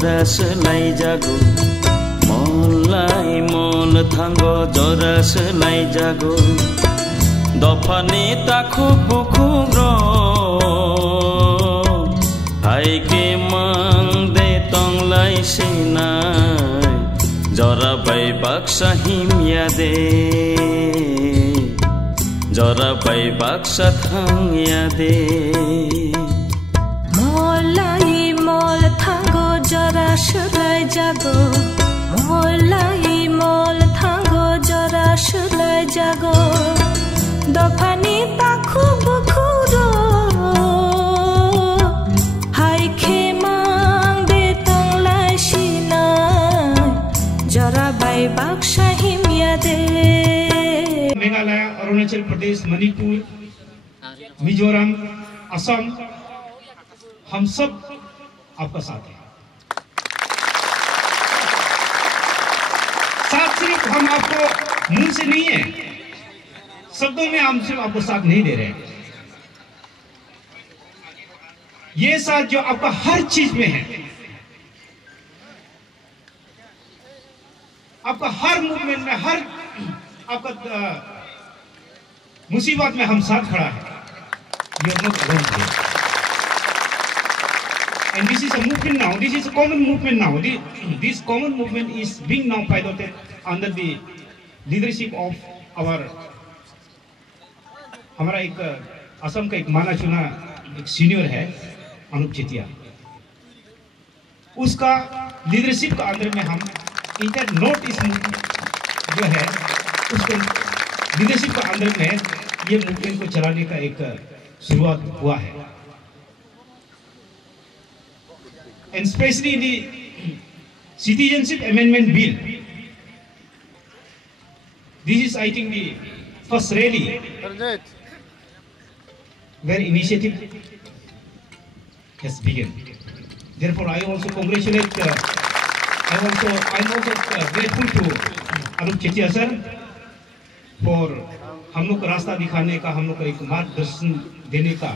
जरा सोलाय जागो मलाय मल थांगो जरा सोलाय जागो दफानि ताखुब बुखुब र हायके मांदे तंलाय सिनाय जरा बाय बाक्सा हिमिया दे जरा बाय बाक्सा थांया दे मलाय मल थांगो जरा सोलाय जागो मलाय मल थांगो जरा सोलाय जागो दफानि ताखुब बुखुब र हायके मांदे तंलाय सिनाय जरा बाय बाक्सा हिमिया दे मेघालय, अरुणाचल प्रदेश, मणिपुर, मिजोरम, असम, हम सब आपका साथ हैं। साथ सिर्फ हम आपको मुंह से नहीं है, शब्दों में हम सिर्फ आपको साथ नहीं दे रहे हैं। ये साथ जो आपका हर चीज में है, आपका हर मूवमेंट में, हर आपका मुसीबत में हम साथ खड़ा है। You are not alone here. And this is a movement now. This is a common movement now. This common movement is being now piloted under the leadership of हमारा एक असम का एक माना चुना एक सीनियर है अनुप चेतिया। उसका लीडरशिप का अंदर में हम इंटर नॉर्थ ईस्ट जो है उसके लीडरशिप का अंदर में ये मूवमेंट को चलाने का एक शुरुआत हुआ है। And especially the citizenship amendment bill. This is, I think, the first rally where initiative has begun. Therefore, I also congratulate. I'm also grateful to Anup Chetiya sir for हम लोग को रास्ता दिखाने का, हम लोग को एक मार्गदर्शन देने का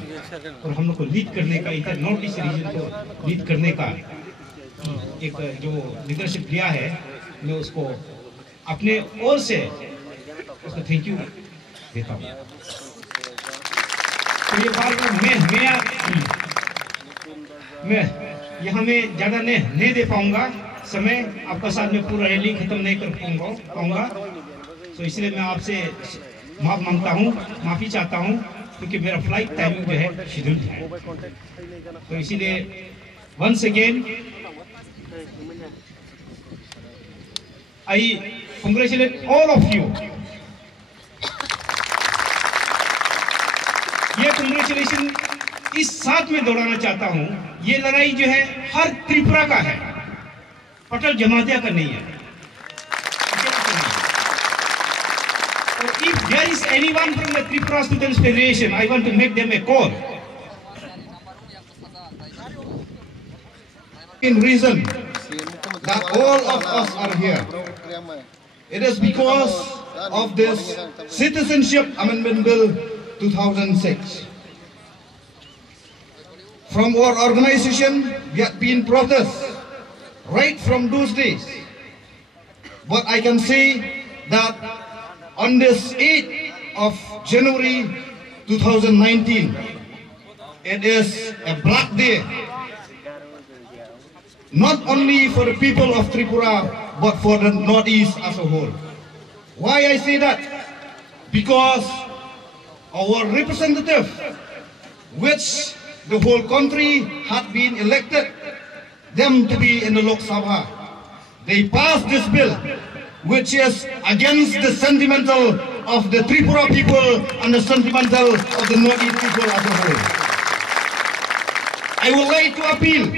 और हम लोग को लीड करने का, इंटर नॉर्थ ईस्ट रीजन को लीड करने का एक जो लीडरशिप लिया है, मैं उसको अपने ओर से उसको थैंक यू देता हूँ। तो ये बार मैं यहाँ में ज़्यादा नहीं दे पाऊँगा समय, आपका साथ में पूरा रैली खत्म नहीं कर पाऊँगा, तो इसलिए मैं आपसे माफ मांगता हूँ, माफी चाहता हूँ, क्योंकि मेरा फ्लाइट टाइमिंग जो है शेड्यूल है। तो इसीलिए once again I congratulate all of you. ये कांग्रेचुलेशन इस साथ में दोहराना चाहता हूँ, ये लड़ाई जो है हर त्रिपुरा का है, पटल जमातिया का नहीं है। If there is anyone from the Tripura Students Federation, I want to make them a call. In reason that all of us are here, it is because of this Citizenship Amendment Bill 2006. From our organization, we have been protest right from those days. But I can say that on this 8th of January 2019, it is a black day, not only for the people of Tripura, but for the Northeast as a whole. Why I say that? Because our representative, which the whole country had been elected them to be in the Lok Sabha, they passed this bill, which is against the sentimental of the Tripura people and the sentimental of the Northeast people as a whole. I would like to appeal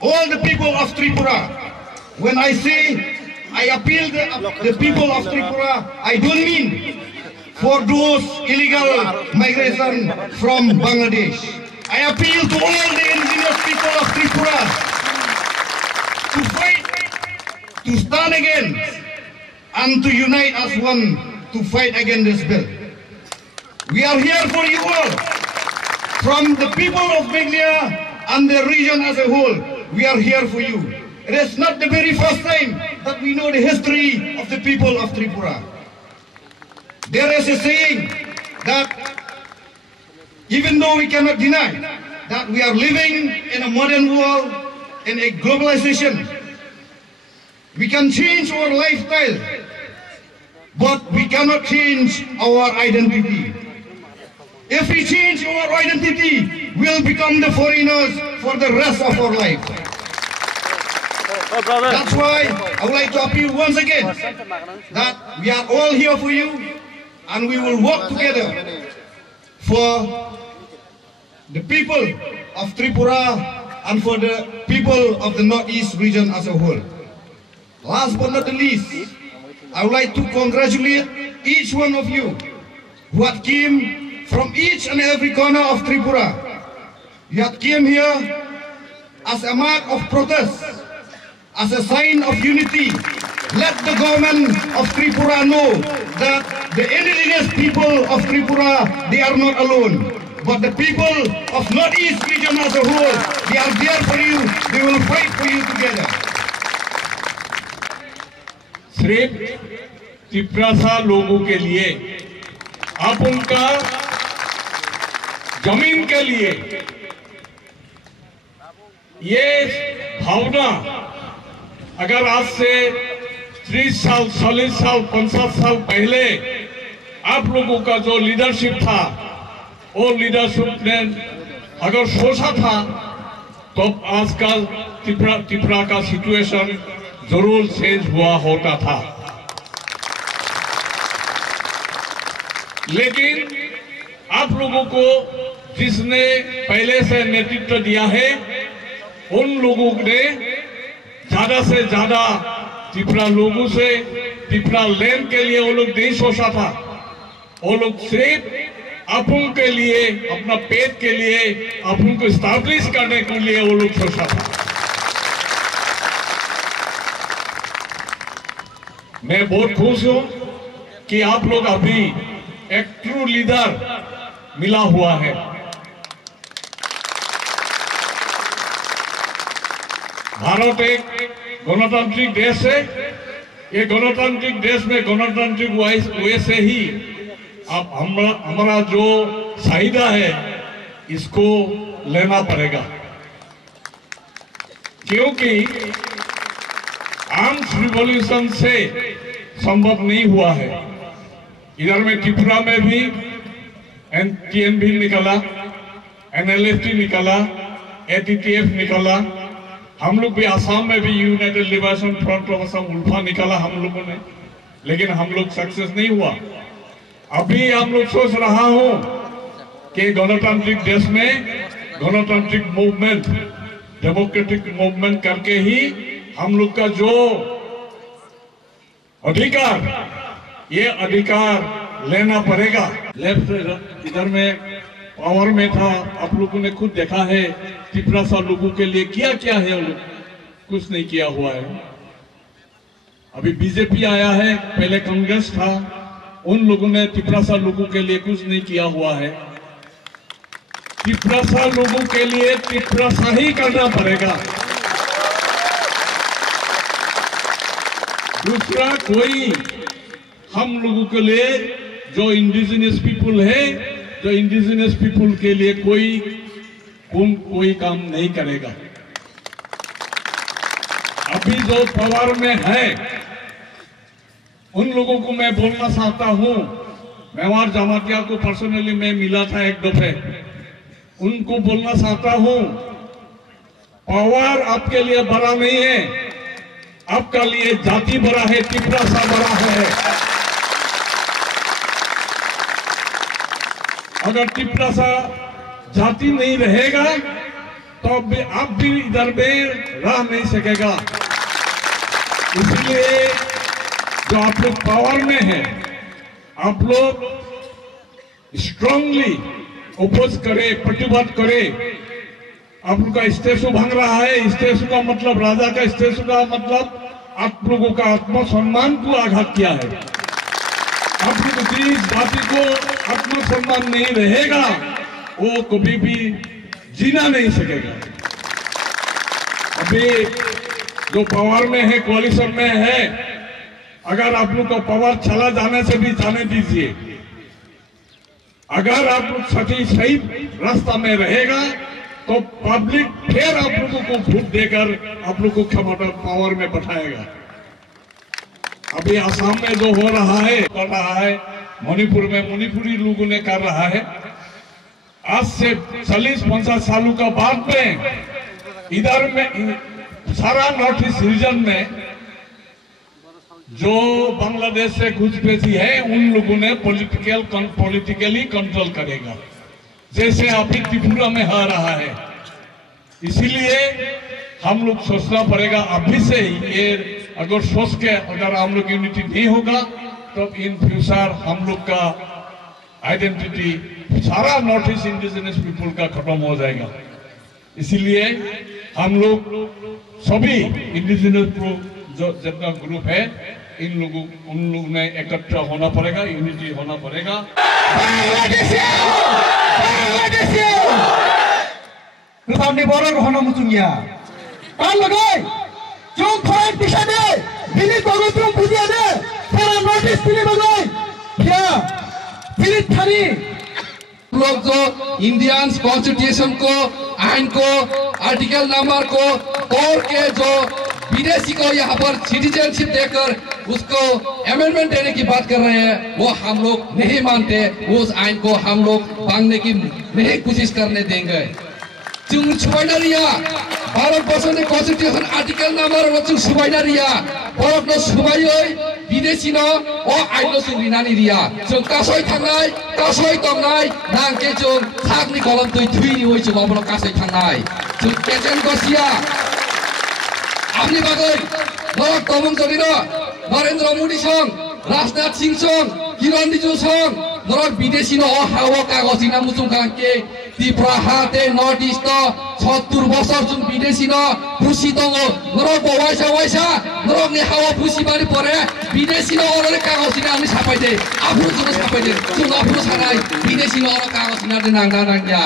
all the people of Tripura. When I say I appeal the people of Tripura, I don't mean for those illegal migration from Bangladesh. I appeal to all the indigenous people of Tripura to fight, to stand against, and to unite as one to fight against this bill. We are here for you all, from the people of Meghalaya and the region as a whole. we are here for you. It is not the very first time that we know the history of the people of Tripura. There is a saying that even though we cannot deny that we are living in a modern world, in a globalization, we can change our lifestyle, but we cannot change our identity. If we change our identity, we'll become the foreigners for the rest of our life. That's why I would like to appeal once again that we are all here for you, and we will work together for the people of Tripura and for the people of the Northeast region as a whole. Last but not the least, I would like to congratulate each one of you who had came from each and every corner of Tripura. You had came here as a mark of protest, as a sign of unity. Let the government of Tripura know that the indigenous people of Tripura, they are not alone. But the people of Northeast region as a whole, they are there for you. They will fight for you together. सिर्फ त्रिपुरा लोगों के लिए, आप उनका जमीन के लिए ये भावना अगर आज से 30 साल, 40 साल, 50 साल पहले आप लोगों का जो लीडरशिप था, वो लीडरशिप ने अगर सोचा था तो आजकल त्रिपुरा का सिचुएशन जरूर चेंज हुआ होता था। लेकिन आप लोगों को जिसने पहले से नेतृत्व दिया है, उन लोगों ने ज्यादा से ज्यादा त्रिपुरा लोगों से त्रिपुरा लैंड के लिए वो लोग नहीं सोचा था। वो लोग सिर्फ अपन के लिए, अपना पेट के लिए, अपन को स्टैब्लिश करने के लिए वो लोग सोचा था। मैं बहुत खुश हूं कि आप लोग अभी एक ट्रू लीडर मिला हुआ है। भारत एक गणतांत्रिक देश है। ये गणतांत्रिक देश में गणतांत्रिक वे से ही अब हमारा जो चाहिदा है इसको लेना पड़ेगा, क्योंकि आर्म्स रिवॉल्यूशन से संभव नहीं हुआ है। इधर में त्रिपुरा में भी TNB निकला, NLFT निकला, ATTF निकला, हम लोग भी आसाम में भी United Liberation Front of Assam ULFA निकाला हम लोगों ने, लेकिन हम लोग सक्सेस नहीं हुआ। अभी हम लोग सोच रहा हूं कि गणतांत्रिक देश में गणतांत्रिक मूवमेंट, डेमोक्रेटिक मूवमेंट करके ही हम लोग का जो अधिकार, ये अधिकार लेना पड़ेगा। लेफ्ट इधर में पावर में था, आप लोगों ने खुद देखा है त्रिपुरा सा लोगों के लिए किया क्या है, वो लोग कुछ नहीं किया हुआ है। अभी बीजेपी आया है, पहले कांग्रेस था, उन लोगों ने त्रिपुरा सा लोगों के लिए कुछ नहीं किया हुआ है। त्रिपुरा सा लोगों के लिए त्रिपुरा सा ही करना पड़ेगा। दूसरा कोई हम लोगों के लिए जो इंडिजिनियस पीपुल है, जो इंडिजिनियस पीपुल के लिए कोई काम नहीं करेगा। अभी जो पावर में है उन लोगों को मैं बोलना चाहता हूं, मेवाड़ जमातिया को पर्सनली मैं मिला था एक दफे, उनको बोलना चाहता हूं पावर आपके लिए बड़ा नहीं है, आपका लिए जाति बड़ा है, त्रिपुरा सा बड़ा है। अगर त्रिपुरा सा जाति नहीं रहेगा तो आप भी इधर में रह नहीं सकेगा। इसलिए जो आप लोग पावर में हैं, आप लोग स्ट्रांगली ओपोज करे, प्रतिवाद करे। आप लोग का स्टेचू भांग रहा है, स्टेचू का मतलब, राजा का स्टेचू का मतलब आप लोगों का आत्मसम्मान को आघात किया है। आप लोग जिस जाति को आत्मसम्मान नहीं रहेगा वो कभी भी जीना नहीं सकेगा। अभी जो पावर में है, कोalition में है, अगर आप लोग को पावर चला जाने से भी जाने दीजिए। अगर आप लोग सही रास्ता में रहेगा तो पब्लिक फिर आप लोगों को वोट देकर आप लोग को क्षमता पावर में बैठाएगा। अभी असम में जो हो रहा है, कर रहा है, मणिपुर में मणिपुरी लोगों ने कर रहा है। आज से 40-50 सालों का बाद में इधर में सारा नॉर्थ ईस्ट रीजन में जो बांग्लादेश से घुसपैठी है उन लोगों ने पॉलिटिकली कंट्रोल करेगा, जैसे अभी त्रिपुरा में हो रहा है। इसीलिए हम लोग सोचना पड़ेगा अभी से ही। ये अगर सोच के अगर हम लोग यूनिटी नहीं होगा तो इन फ्यूचर हम लोग का आइडेंटिटी सारा नॉर्थ ईस्ट इंडिजिनस पीपुल का खत्म हो जाएगा। इसीलिए हम लोग सभी इंडिजिनस जो जितना ग्रुप है उन लोगों ने इकट्ठा होना पड़ेगा, यूनिटी होना पड़ेगा। सामने बोरा को होना मुचुंगिया कान लगाए जो फाइट पिछा दे बिनी को तुम बुझिया दे सारा नोटिस पिनी बगाई क्या फिर थानी लोग जो इंडियन कॉन्स्टिट्यूशन को, आइन को, आर्टिकल नंबर को तोड़ के जो विदेशी को यहाँ पर सिटीजनशिप देकर उसको अमेंडमेंट देने की बात कर रहे हैं, वो हम लोग नहीं मानते। उस आइन को हम लोग मांगने की नहीं कोशिश करने देंगे। जों सुबायनारिया भारतवर्ष ने कॉन्स्टिट्यूशन आर्टिकल नंबर वो जों सुबायनारिया भारत न सुबायै विदेशी न ओ आइन न जों लिनानै रिया जों कासय थांनाय कासय दंनाय नांके जों सागनि कलम तुइ थुइनि ओइ जों अबल कासय थांनाय जों केजेन गसिया आमनि बागै नरक तमं जरिनो नरेंद्र मोदी संग राजनाथ सिंह संग किरण रिजिजू संग नरक विदेशी न ओ हाव कागजिना मुचुं कांके त्रिपुरा हाते नॉर्थ ईस्ट 70 বছর जों विदेशी न खुशी दङ नरक वाइसा नरक नि हावा खुशी बारि परे विदेशी न अरले कागजिना आमनि सापाइदे आफु जों सापाइदे जों आफु सानाय विदेशी न अर कागजिना दे नांगा नांगिया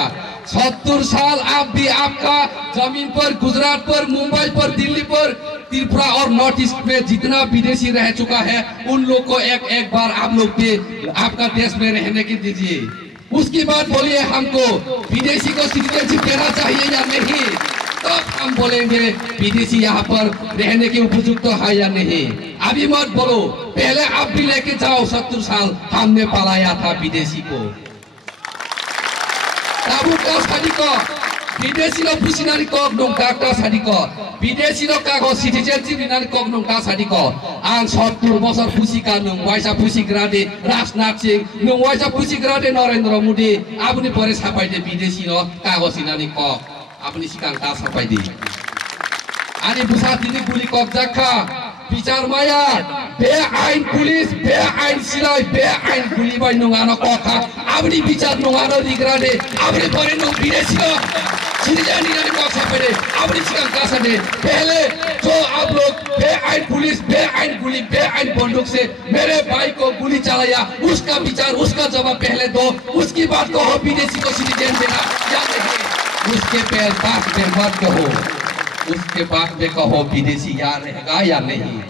70 साल आप भी आपका जमीन पर, गुजरात पर, मुंबई पर, दिल्ली पर, त्रिपुरा और नॉर्थ ईस्ट में जितना विदेशी रह चुका है उन लोग को एक बार आप लोग भी आपका देश में रहने की दीजिए। उसकी बात बोलिए हमको विदेशी को सिटीजनशिप देना चाहिए या नहीं, तब हम बोलेंगे विदेशी यहाँ पर रहने के उपयुक्त है या नहीं। अभी मत बोलो, पहले आप भी लेके जाओ। 70 साल हमने पालाया था विदेशी को। ताबु का साड़ी को विदेशी नो पुसिनारी को नोंका का साड़ी को विदेशी नो कागज सिटीजनशिप दिनानै को नोंका साड़ी को आं 70 বছর पुसिका नों वाइसा पुसिग्रादे राजनाथ सिंह नों वाइसा पुसिग्रादे नरेंद्र मोदी आपनि परे सापाइदे विदेशी नो कागज दिनानै को आपनि सिगां ता सापाइदे आनि बुसा दिनै गुली कक जाखा बिचार माया बे आइन पुलिस बे आइन सिलाइ बे आइन गुली बाय नङानो कखा आपनि बिचार नङानो रिग्रादे आपनि परे नो विदेशी नो सिटीजन दिनानै को सापाइदे आपनि सिगां का सादे पहले जो आप लोग बे आइन पुलिस बे आइन गुली बे आइन बंदूक से मेरे भाई को गोली चलाया, उसका विचार उसका जवाब पहले दो। उसकी बात कहो विदेशी को सिटीजन देना या नहीं, उसके बाद में मत कहो, उसके बाद में कहो विदेशी या रहेगा या नहीं।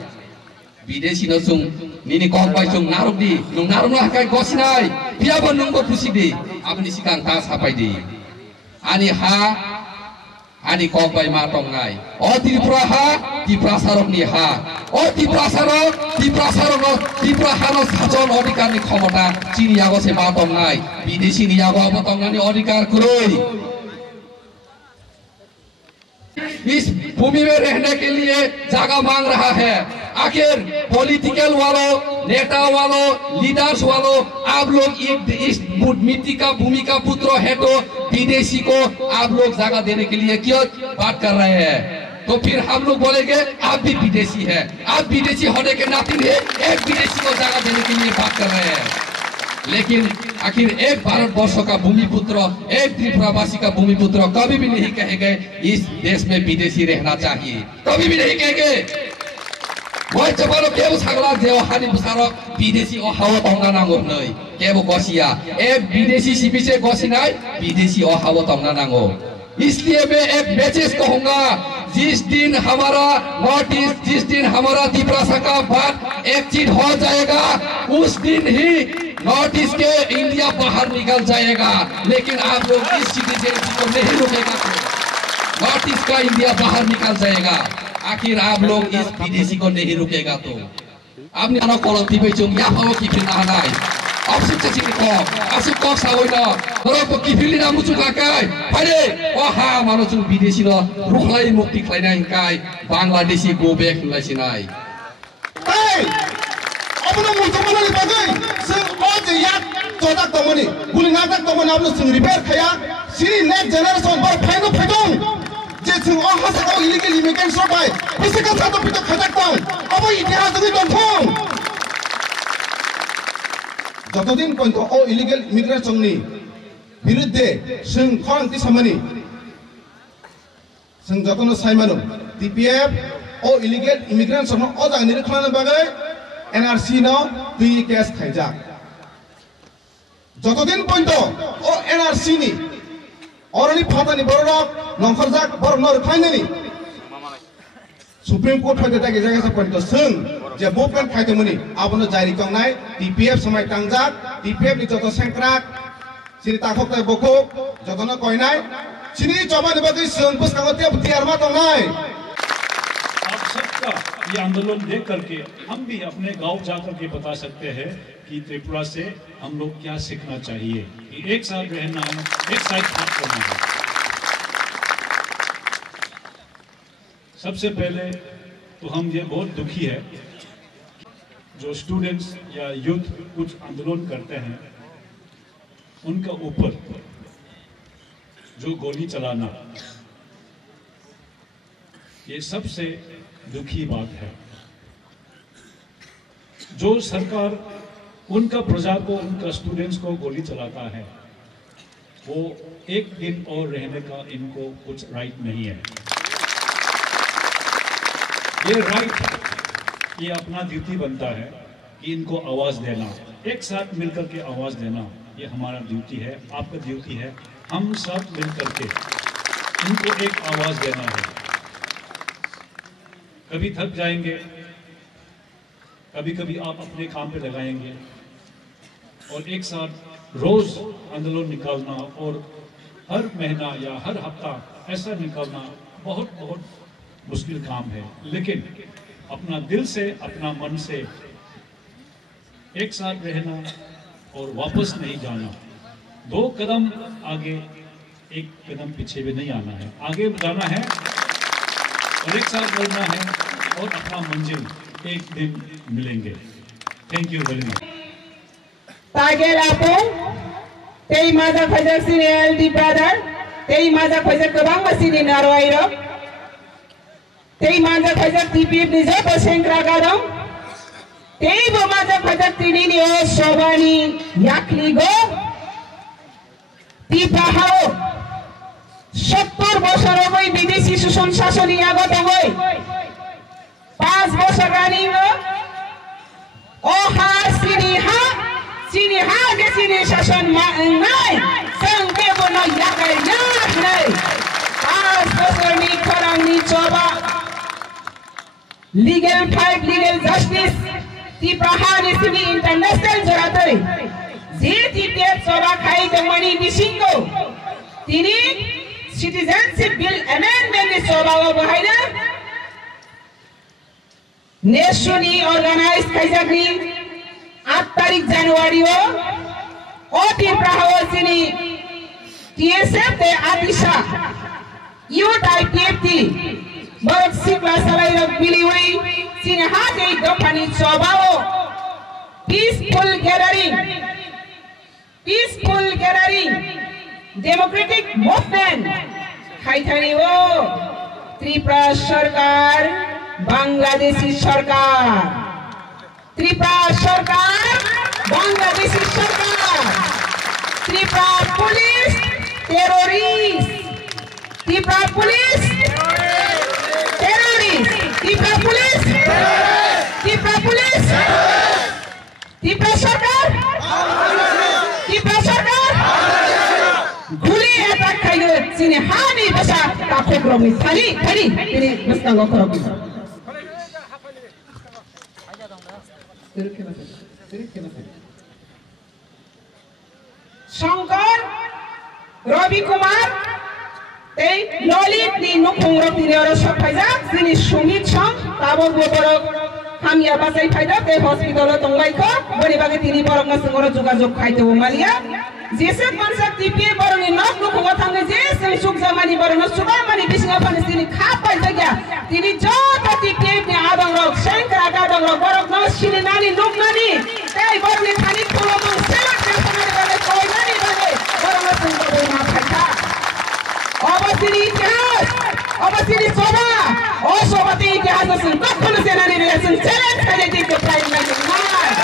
विदेशी न जों निनि कम बाय जों नारुदी नों नारुनो हाकाय गसिनाय बियाबो नोंबो खुसिदि आपनि सिगां ता सापाइदि आनि हा आनि कम बाय मा दंनाय अ त्रिपुरा हा त्रिपुरा सारकनि हा अ त्रिपुरा हानो सासन अधिकारनि क्षमता चिनियागो से मा दंनाय विदेशी नियागो अब दंनानि अधिकार कुरै। इस भूमि में रहने के लिए जगह मांग रहा है। आखिर पॉलिटिकल वालों, नेता वालों, लीडर्स वालों, आप लोग इस मिट्टी का भूमि का पुत्र है तो विदेशी को आप लोग जगह देने के लिए क्यों बात कर रहे हैं? तो फिर हम लोग बोलेंगे आप भी विदेशी है, आप विदेशी होने के नाते एक विदेशी को जगह देने के लिए बात कर रहे हैं। लेकिन आखिर एक भारतवर्ष का भूमिपुत्र, एक त्रिपुरावासी का भूमिपुत्र कभी भी नहीं कहेंगे इस देश में विदेशी रहना चाहिए, कभी भी नहीं कहेंगे। वही चपालो केवल सागला देव हानि बुसारो विदेशी अहाव तंगना नांगो नै केवल गसिया एक विदेशी सीपी से गसिनाय विदेशी अहाव तंगना नांगो। इसलिए मैं एक मैसेज कहूंगा जिस दिन हमारा नॉर्थ ईस्ट, जिस दिन हमारा त्रिपुरा का बात एक चीज हो जाएगा, उस दिन ही नॉर्थ ईस्ट के इंडिया बाहर निकल जाएगा। लेकिन आप लोग इस सिटीजनशिप को नहीं रोकेगा तो नॉर्थ ईस्ट का इंडिया बाहर निकल जाएगा। आखिर आप लोग इस विदेशी को नहीं रोकेगा तो आपने आना कॉल टीवी चुन या पाओ की फिर ना लाए ऑप्शन से चीज़ को आसिफ कॉक सावई ना बरों को की फिर ना मुझे काकाई पहले ओ हाँ मानो चुन विदेशी ना रुखलाई मुक्ति खलाइना इनकाई बांग्लादेशी गो बैक लाइसी नाई अब ना मुझे मना नहीं पागल सिर्फ आज याद चौथा कमोनी गुलिंगाता कमोनी आप लोग सिंह रिपेयर खाया सीरी नेक्स्ट जनरेशन पर फाइनो फाइटों जैसे वो हंसका इलीगल इमिग्रेंट शॉप है उसी का साथ तो पिता खजाकता हूँ अब इतिहास भी डॉक्टर जतोदिन कोई तो ओ इलीगल इमिग्रेंट संगनी विरुद्धे संग खान की समानी संग जतोनो साइमानो TPF ओ इलीगल इमिग्रेंट संग ओ जाग निरखलाने बागै NRC नो दुई केस खाइजा जतोदिन कोई तो ओ NRC नी और नी फाता नी बरोडक नंखरजाक बरनर खाइनेनी सुप्रीम कोर्ट फाइदा के जगह से कोई तो संग जे मूवमेंट खाइते मुनी आबनो जारी कंगनाय TPF समय टांगजाक TPF नि जतो सेंक्राक सिनि ताखक तय बको जतनो कयनाय सिनि जबानि बागै संग पुस्कांगते बुतियारमा तंगाय आप सबका ये आंदोलन देख करके हम भी अपने गांव जाकर के बता सकते हैं कि त्रिपुरा से हम लोग क्या सीखना चाहिए कि एक साथ रहना, एक साथ काम करना है। सबसे पहले तो हम ये बहुत दुखी है जो स्टूडेंट्स या यूथ कुछ आंदोलन करते हैं उनका ऊपर जो गोली चलाना, ये सबसे दुखी बात है। जो सरकार उनका प्रजा को, उनका स्टूडेंट्स को गोली चलाता है, वो एक दिन और रहने का इनको कुछ राइट नहीं है। ये राइट, ये अपना ड्यूटी बनता है कि इनको आवाज देना, एक साथ मिलकर के आवाज देना, ये हमारा ड्यूटी है, आपका ड्यूटी है। हम सब मिलकर के इनको एक आवाज देना है। कभी थक जाएंगे, कभी कभी आप अपने काम पे लगाएंगे और एक साथ रोज आंदोलन निकालना और हर महीना या हर हफ्ता ऐसा निकालना बहुत बहुत मुश्किल काम है। लेकिन अपना दिल से, अपना मन से एक साथ रहना और वापस नहीं जाना, 2 कदम आगे, 1 कदम पीछे भी नहीं आना है, आगे जाना है और एक साथ बढ़ना है और अपना मंजिल एक दिन मिलेंगे। Thank you very much. तागेर आपो तेई माझा खजर सिने एलडी ब्रदर तेई माझा खजर गोबां सिने नारवाइरो तेई माझा खजर TPF निजो बसेंक्रा गादम तेई बो माझा खजर तिनिनी ओ सोबानी याकली गो तिपाहाओ 70 বছর ওই বিদেশি শাসন শাসনী আগত হই 5 বছর রানিং ও হা সিনি হা গে সিনি শাসন নাই সঙ্গে বনো ইয়াকাই নাই 5 বছর নি খরাংনি চবা লিগ্যাল ফাইট লিগ্যাল জাস্টিস তিপ্রাহানি সিনি ইন্টারন্যাশনাল জরাতই যে TPF চবা খাই দমনি বিসিংগো তিনি Citizenship Bill Amendment ni sobawa bahayna nationally organized kaijagni 8 तारीख January o Triprahawa sini TSF de Atisha youth IPFT barat sikla salai biliwi sini hate company sobawa peaceful gathering democratic movement খাইথানি ও ত্রিপুরা সরকার বাংলাদেশী সরকার ত্রিপুরা সরকার বাংলাদেশী সরকার Tripura police terrorist Tripura police terrorist Tripura police Tripura police Tripura সরকার ত্রিপুরা সরকার গুলি অ্যাটাক খাইলো চিনি হানি বসা hapek romi tani ini mustang okorok Shankar Ravi Kumar tei Lolit ni nukhongrok tini oro sok phaijak jini Sumit Song tabo borok hamia basai phaida tei hospital o tongbaiko boni bage tini borok na singoro jogajog khaite malia jese mansak tipi boroni nok nukhongo thange jese sukjamani borono sugamani bisinga pani tini khapai jagya tini joto tipi ni abang rok shankar abang rok borok no sini nani nuk nani tei borni thani kholo mong selak selak bage koi nani bage borok na singoro ma phaita Obasini ikhlas, obasini soba, oh soba ti ikhlas asun, kono senani relation challenge kali di ke prime minister.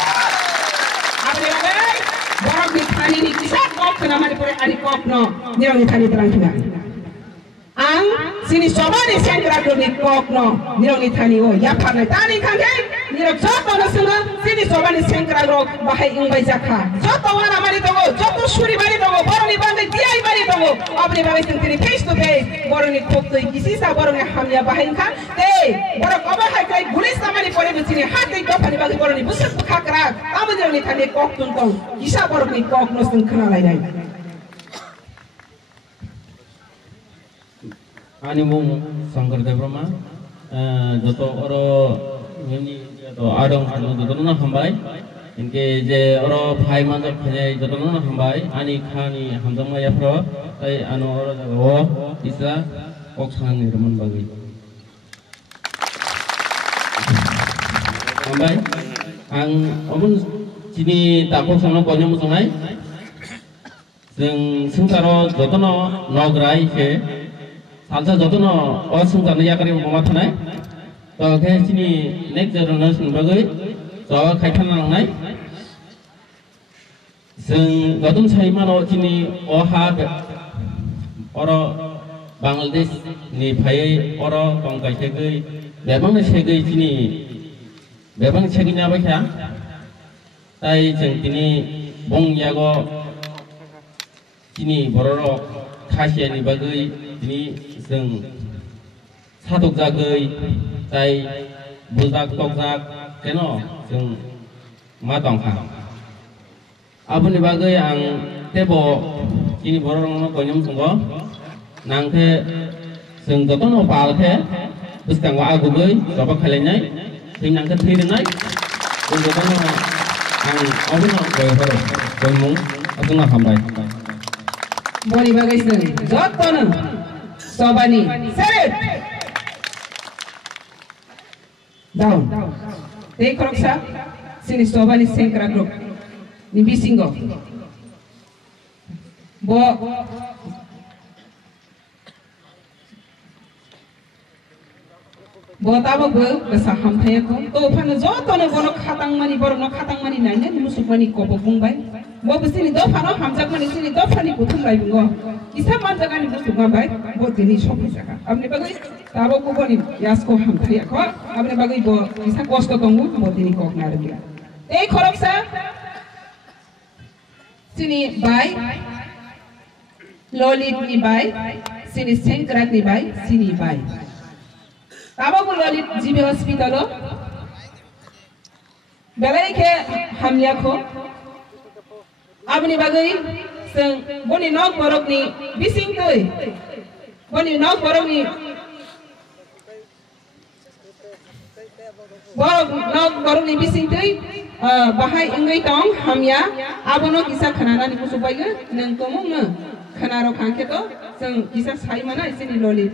Apne lagi, borok di thani ni kisah kop kena mari pore ari kop no, nirong di thani terang kena. Ang sini soba ni sengkrak do ni kop no, nirong di thani o, ya parne tani kangke, nirong joto no sunga, sini soba ni sengkrak do bahai ingbai jakha. Joto wana mari togo, joto suri mari togo, borok ni bangke diai mari togo. Apne bagai tentri face to face borong ni khop toi kisi sa borong ni hamya bahain khan te borong aba hai kai gulis samani pore buchini hatai ko phani bagai borong ni busak khakra abu jero ni thane kok tun tong kisa borong ni kok no sung khana lai lai ani mung Shankar Devrama joto oro ngeni to adong joto na hambai इनके जे औरो भाई मानजर खजे जतन न हमबाय आनी खानी हमजमा याफ्रो तै आनो औरो जगो इसा ओक्सान निरमन बागै हमबाय आं अबुन जिनि ताको संग गयम संगाय जों संसारो जतन नग्राय के सालसा जतन असंसारनि याकारि बमा थानाय तो के जिनि नेक्स्ट जनरेशन बागै जावा खायथान लांनाय जों गदम साइमानो जिनि अहा अर बांलादेश नि फायै अर कंकाइसेगै बेबां सेगै जिनि बेबां सेगिना बायसा ताइ जों दिनि बंयागो जिनि बरर खासियानि बागै दिनि जों सादक जागै ताइ बुजाक तकजाक केन जों मा दंखा Abun bagai ang tebo ini borong no konyum tunggu nangke seng joton no palke bustang wa agugai coba kaliannya sing nangke thiringai seng joton no ang abun no koyor koymung abun no hambai boni bagai seng joton sobani seret down take roksa sini sobani sengkra group ni bisingo bo tabo bo besa hamthaya ko to phane joto no bono khatang mani borno khatang mani nai ne musuk mani ko bo bungbai bo bisini do phano hamjak mani sini do phani kuthum lai bungo isa man jaga ni musuk ma bai bo tini sopi jaga apne bagai tabo ko boni yasko hamthaya ko apne bagai bo isa kosto tongu bo tini kok na rubia ei khoroksa sini bai Lolit ni bai sini sengkrak ni bai sini bai tabo ko Lolit jibi hospital o belai ke hamya ko abni bagai seng boni nok borok ni bising toi boni nok borok ni borok ni bising toi bahai engai tong hamya abono kisa khanana ni kusubai nang tomong na khanaro khangke to seng kisa sai mana isini Lolit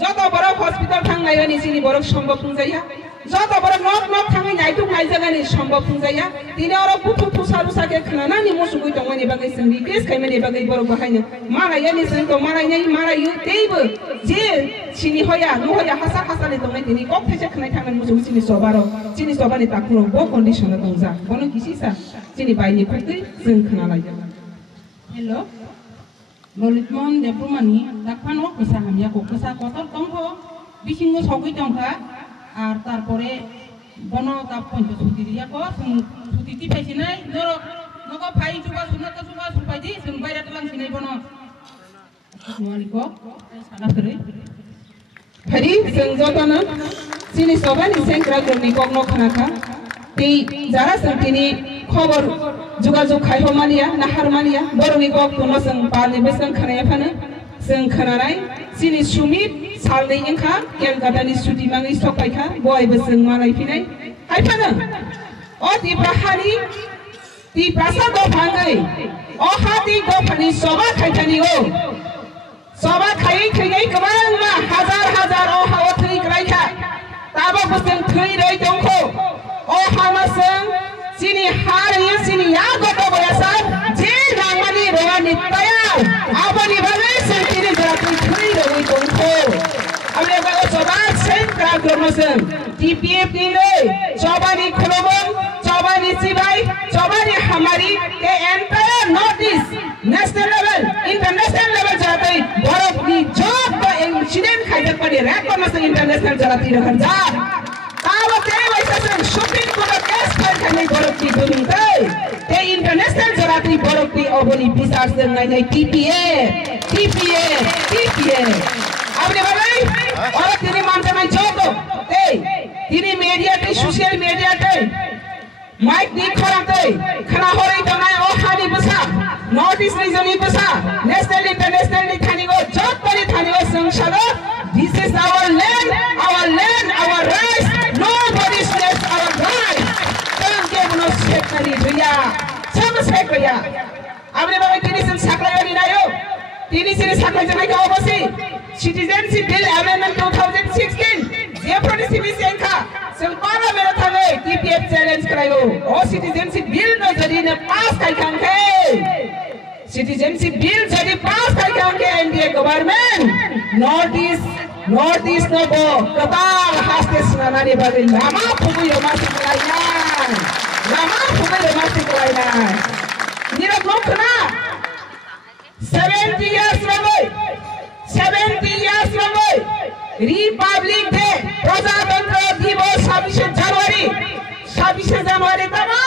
joto borok hospital thangnai ni sini borok সম্ভব punjaya joto borok nok thangai naituk nai jaga ni সম্ভব punjaya tini oro pupu pusaru sake khanana ni musugui tong ni bagai seng request kai mani bagai borok bahai ni mara yani seng to mara nyai mara yu teibo je sini hoya no hoya hasa ni tong tini kok these khanai thangan musug sini sobaro sini sobani takuro bo condition na tongja bono kisi sa sini bai ni putui seng khanalai hello Lolit mon Devrama dakpano kisa hamya ko kisa kotor tongho bisingo sogui tongka ar tarpore bono ta ponto suti dia ko suti ti paisinai noro noko phai chuba sunata chuba supai di sun baira telang sinai bono nuali ko sana kere Hari sengjotana sini sobani senkra gorni kogno khanaka tei jara santini khobor jugajog khaihomania naharmania boroni kog tono seng palni besang khanaya phana seng khananai sini sumit salni ingkha kelkatani suti mangi sokaikha boy beseng malai phinai haiphana o ti prahani ti prasa do phangai o hati do phani soba khaithani o soba khai khai kabang ma hazar o hawa thai kraikha taba beseng thai rei dongkho o hama seng sini hari sini ya goto boyasa je rangmani rowani tayar abani bagai sentini jarati thai rei dongkho amre bagai soba sen kra gormaseng TPF nile chobani khulobon chobani sibai chobani hamari ke entire notice national level international level jatai borok ni job ba incident khaidak pari record mas international jarati rahan ja tawa te waisa shopping kora case file khane borok ki duni tai te international jarati borok ki oboni bisar se nai TPA apne babai aur tini mante mai job te tini media te social media te Mike di khorate khana horai tanai o khani basa notice regioni basa national international ni khani go job pari khani go sangsada this is our land our rights nobody steps our rights don't give no step kari riya sam step riya amre babai tini sen saklai ni nayo tini sen saklai janai ka obasi citizenship bill amendment 2016 je produce bisenka Sempana mera thane TPF challenge karayo o citizenship bill no jodi ne pass kai khanke citizenship bill jodi pass kai khanke NDA government notice no bo katal haste sunanani bagin lama phugu yo masi kulaina nira lokna 70 years lagoi Republic Day Prajatantra Divas 26 January tama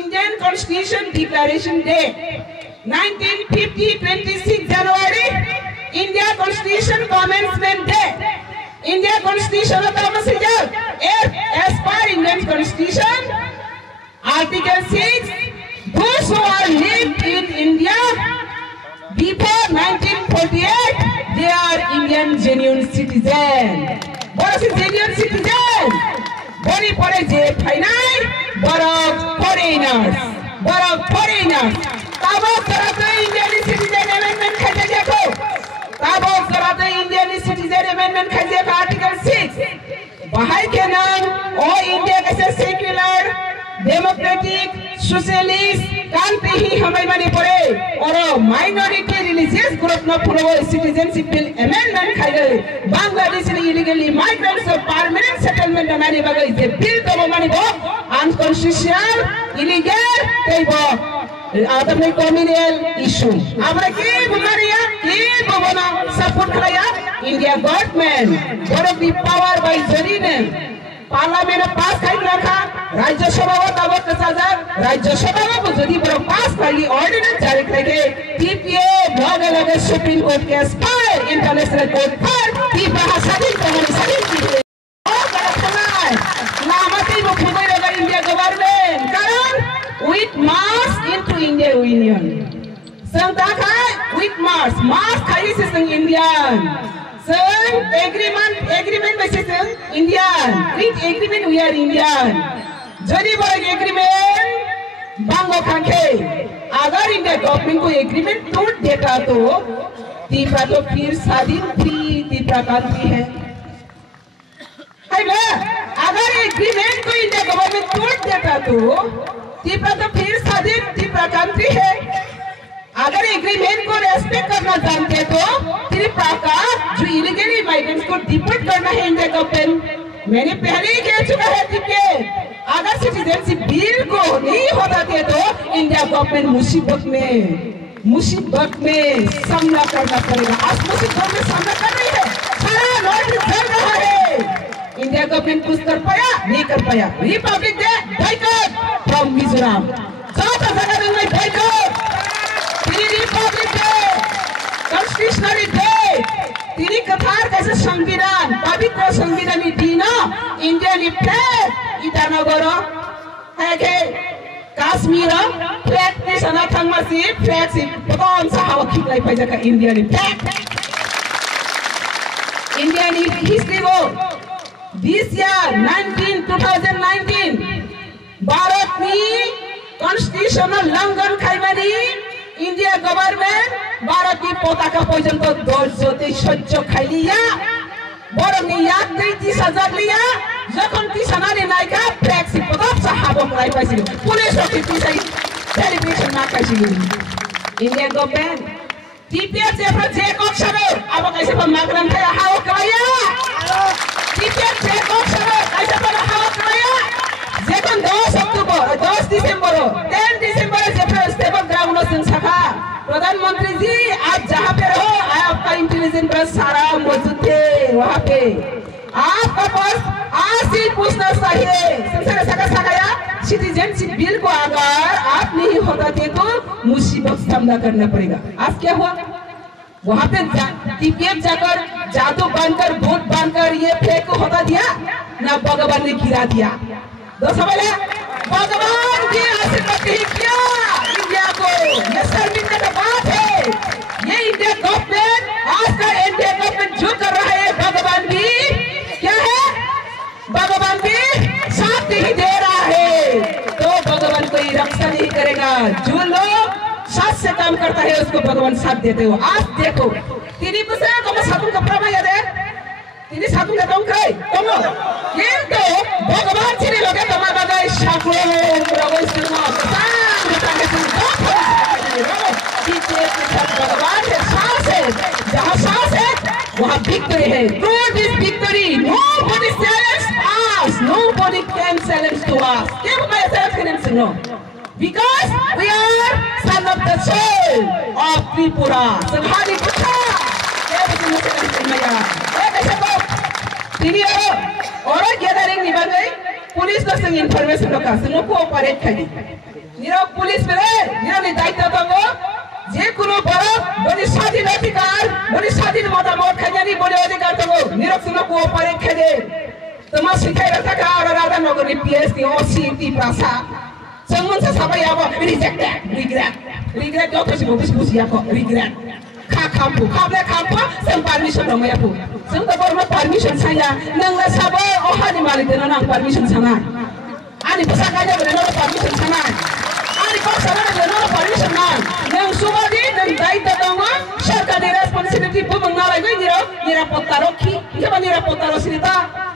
Indian Constitution Declaration Day 1950 26 January India Constitution Commencement Day India Constitution tama sejak as per Indian Constitution Article 6 those who are lived in India before 1948 they are Indian genuine citizen. What is genuine citizen? Boni pore je phainai borok foreigners. Tabo karate Indian citizen amendment khaje dekho. Indian citizen amendment khaje article 6. Bahai ke naam o India kaise secular democratic socialist country hi hamai mane pore aur minority religious group no puro citizenship bill amendment khaile Bangladesh illegally migrants of permanent settlement mane bagai je bill to mane bo unconstitutional illegal teibo adamai communal issue amra ki bumariya ki bobona support kharaya India government borok the power by jarine Parliament pass kai rakha Rajya Sabha tabo kasaja Rajya Sabha ko jodi boro pass kari ordinance jari kare TPA lage Supreme Court case file international court file ti bahasa din kamani sadin ki lamati bo khudai raga India government karon with mass into India Union sangta khai with mass khai se sang Indian agreement basis Indian with agreement we are Indian jodi bor agreement bango khanke agar India government ko agreement toot deta to तीसरा तो फिर स्वाधीन तीसरा क्रांति है ना अगर agreement को इंडिया गवर्नमेंट तोड़ देता तो तीसरा तो फिर स्वाधीन तीसरा क्रांति है अगर एग्रीमेंट को रेस्पेक्ट करना जानते तो त्रिपुरा का जो इलीगली माइग्रेंट्स को डिपोर्ट करना है इंडिया गवर्नमेंट मैंने पहले ही कह चुका है कि अगर सिटीजनशिप बिल को नहीं होता थे तो इंडिया गवर्नमेंट मुसीबत में सामना करना पड़ेगा आज मुसीबत में सामना कर रही है सारा नॉर्थ चल रहा है इंडिया गवर्नमेंट कुछ कर पाया नहीं कर पाया Republic day boycott from Mizoram चौथा जगह में boycott Republic day constitutional day तेरी कथार कैसे संविधान पवित्र संविधान दिन इंडियन फ्लैग इटाना गरो है के काश्मीर फ्लैग ने सना थंगमासी फ्लैग से पतन साहब खिलाई पैसा का इंडियन फ्लैग इंडियन हिस्ट्री को this year 2019 भारत में कॉन्स्टिट्यूशनल लंघन खाइबानी इंडिया गवर्नमेंट भारत की पताका पर्यंत दर्जते सज्ज खाइलिया बरं नि याद दै 30,000 लिया जखन तिसानानि नायका फ्लैग से पताक साहब लाई पाइसिल पुलिस रखि तिसै सेलिब्रेशन ना खाइसिल इंडिया गवर्नमेंट टीपीएस जे कक्षरो अब कैसे पर मागरम खाया हाव कराया टीपीएस जे कक्षरो कैसे पर हाव कराया जेकन 10 अक्टूबर 10 दिसंबर 10 दिसंबर जे स्टेबल ग्राउंड से सखा प्रधानमंत्री जी आप जहाँ पे रहो आपका इंटेलिजेंस ब्रांच सारा मौजूद थे वहाँ पे आपका पास आज ही पूछना चाहिए संसार सका सकाया सिटीजनशिप बिल को अगर आप नहीं होता थे तो मुसीबत सामना करना पड़ेगा आज क्या हुआ वहाँ पे टीपीएफ जाकर जादू बांधकर भूत बांधकर ये फ्लैग को होता दिया ना भगवान ने गिरा दिया दो सवाल है भगवान की आशीर्वाद नहीं किया इंडिया को ये शर्मिंदा का बात है ये इंडिया गवर्नमेंट आज का इंडिया गवर्नमेंट जो कर रहा है भगवान भी क्या है भगवान भी साथ नहीं दे रहा है तो भगवान कोई रक्षा नहीं करेगा जो लोग साथ से काम करता है उसको भगवान साथ देते हो आज देखो तीन बसे तुम सातुं कपड़ा में याद है तीन सातुं का तुम खाए तुम ये तो भगवान चीनी लोगे तुम्हारे बगैर शाकुरे में प्रभु सिंह सांग ताके तुम भगवान के सांस है जहाँ सांस है वहाँ विक्ट्री है God is victory nobody silenced us nobody can silence to us क्या मैं silence करें no because we are son of the soul of Tripura संभाली कुछा क्या बच्चे में silence करना यार कैसे बात तीनी और गैदरिंग निभाग गई पुलिस को संग इंफॉर्मेशन लोग का संग को ऑपरेट करी निरो पुलिस में निरो ने दायित्व दंगो जे कुनो बड़ा बड़ी स्वाधीन अधिकार बड़ी स्वाधीन मतामत खानी बड़ी अधिकार दंगो निरो संग को ऑपरेट करे तमा सिखाई रखा का और राधा नगर ने पीएसटी ओसीटी प्रासा संगमन से सब याबो रिग्रेट जो तो सिबो बिस याको रिग्रेट खामpu खाबले खामpu जों परमिशन दं यापु जों दा बरमा परमिशन साया नोंला साबो अहानि मालिक देना नां परमिशन साना आनि पसाकाया बेनो परमिशन साना आनि पसाना बेनो परमिशन ना नों सुबादि नों दायित्व दं सरकारनि रेसपन्सिबिलिटी बुमंग नालाय गय निरापत्ता रखि केबा निरापत्ता रसिता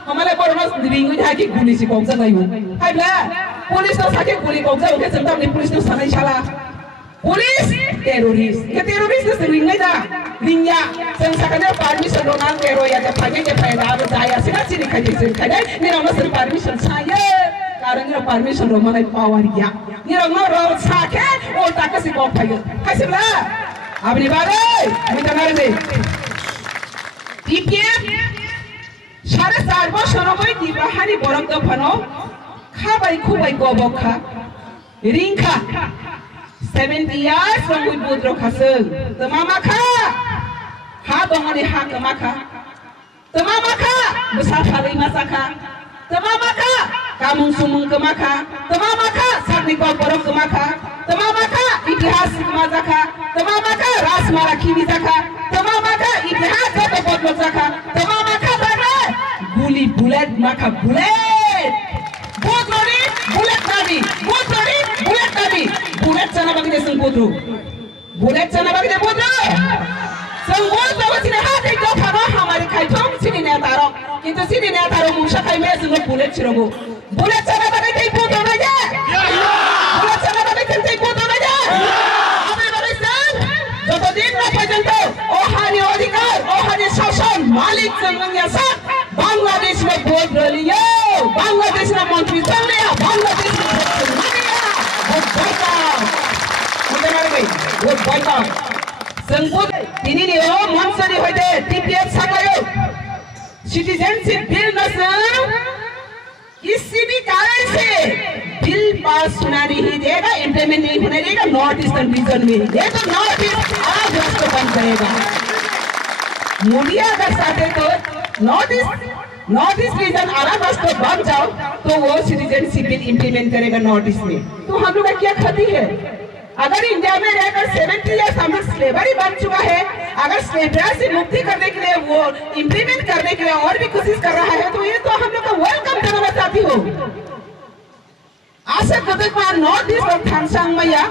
हमारे बरमा दिबिंगु थाकि गुलि सि कौजा गायु हाइब्ला पुलिस तो साके गुलि कौजा उके जों तानि पुलिस तो सानाय साला पुलिस टेरोरिस्ट ये टेरोरिस्ट से रिंग नहीं था रिंगा संसारने परमिशन लोना टेरो या जब भागे के फायदा अब जाया सिना सिनी खाई मेरा मसल परमिशन चाहिए कारण मेरा परमिशन रो मनाई पावर या मेरा ना रो साके और ताके से कौन फाइल कैसे बला अब नहीं बारे अभी तनारे दे टीपीएफ सारे सार्वो शरणों दीपा हानी बोरंग तो फनो खा बाई खूब बाई गोबोखा रिंगा 70 years from we both rock hasel the mama kha ha dongani ha kama kha the mama kha besar hari masa kha the mama kha kamu sumung kama kha the mama kha sarni ko porok kama kha the mama kha itihas kama kha the mama kha ras mara kimi kha the mama kha itihas to botlo kha the mama kha bana guli bullet maka bullet botlori bullet nabi botlori bullet nabi bullet sana bagi deseng putru bullet sana bagi de putru sengwal bawa sini hati kau kama hamari kai thong sini ne taro kintu sini ne taro musha kai me sengwal bullet chirogo bullet sana bagi de putru aja bullet sana bagi de putru aja apa bagi sen joto din na pajanto ohani adhikar ohani shasan malik sengwal sat Bangladesh में बोल रही है बांग्लादेश में मंत्री चल रहा बांग्लादेश में वो बता संपूर्ण तीनी ने ओ मंसरी होते टीपीएफ सकायो सिटीजनशिप बिल नसर किसी भी कारण से बिल पास होना नहीं देगा इम्प्लीमेंट नहीं होने देगा नॉर्थ ईस्टर्न रीजन में ये तो नॉर्थ ईस्ट आज राष्ट्र बन जाएगा मोदी अगर साथे तो नॉर्थ ईस्ट रीजन आराकाश को बन जाओ तो वो सिटीजनशिप बिल इंप्लीमेंट करेगा नॉर्थ ईस्ट में। तो हम लोग का क्या क्षति है? अगर इंडिया में रहकर 70 ईयर्स हम लोग स्लेवरी बन चुका है, अगर स्लेवरी से मुक्ति करने के लिए वो इंप्लीमेंट करने के लिए और भी कोशिश कर रहा है, तो ये तो हम लोग का वेलकम करना चाहती हो। आशा कदमा नॉर्थ ईस्ट और थानसांग मैया